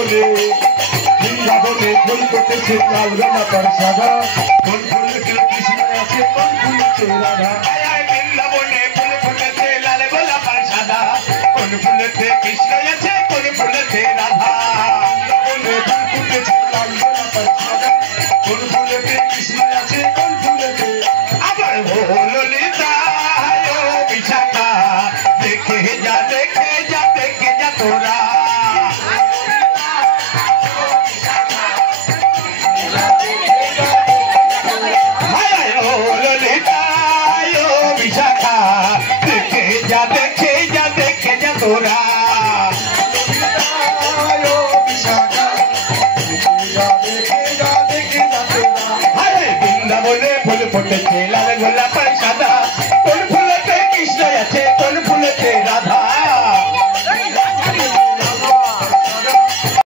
বৃন্দাবনে ফুল ফুটেছে লাল গোলাপের সাদা কোন ফুলেতে কৃষ্ণ আছে কোন ফুলেতে রাধা বৃন্দাবনে ফুল ফুটেছে লাল গোলাপের সাদা কোন ফুলেতে কৃষ্ণ আছে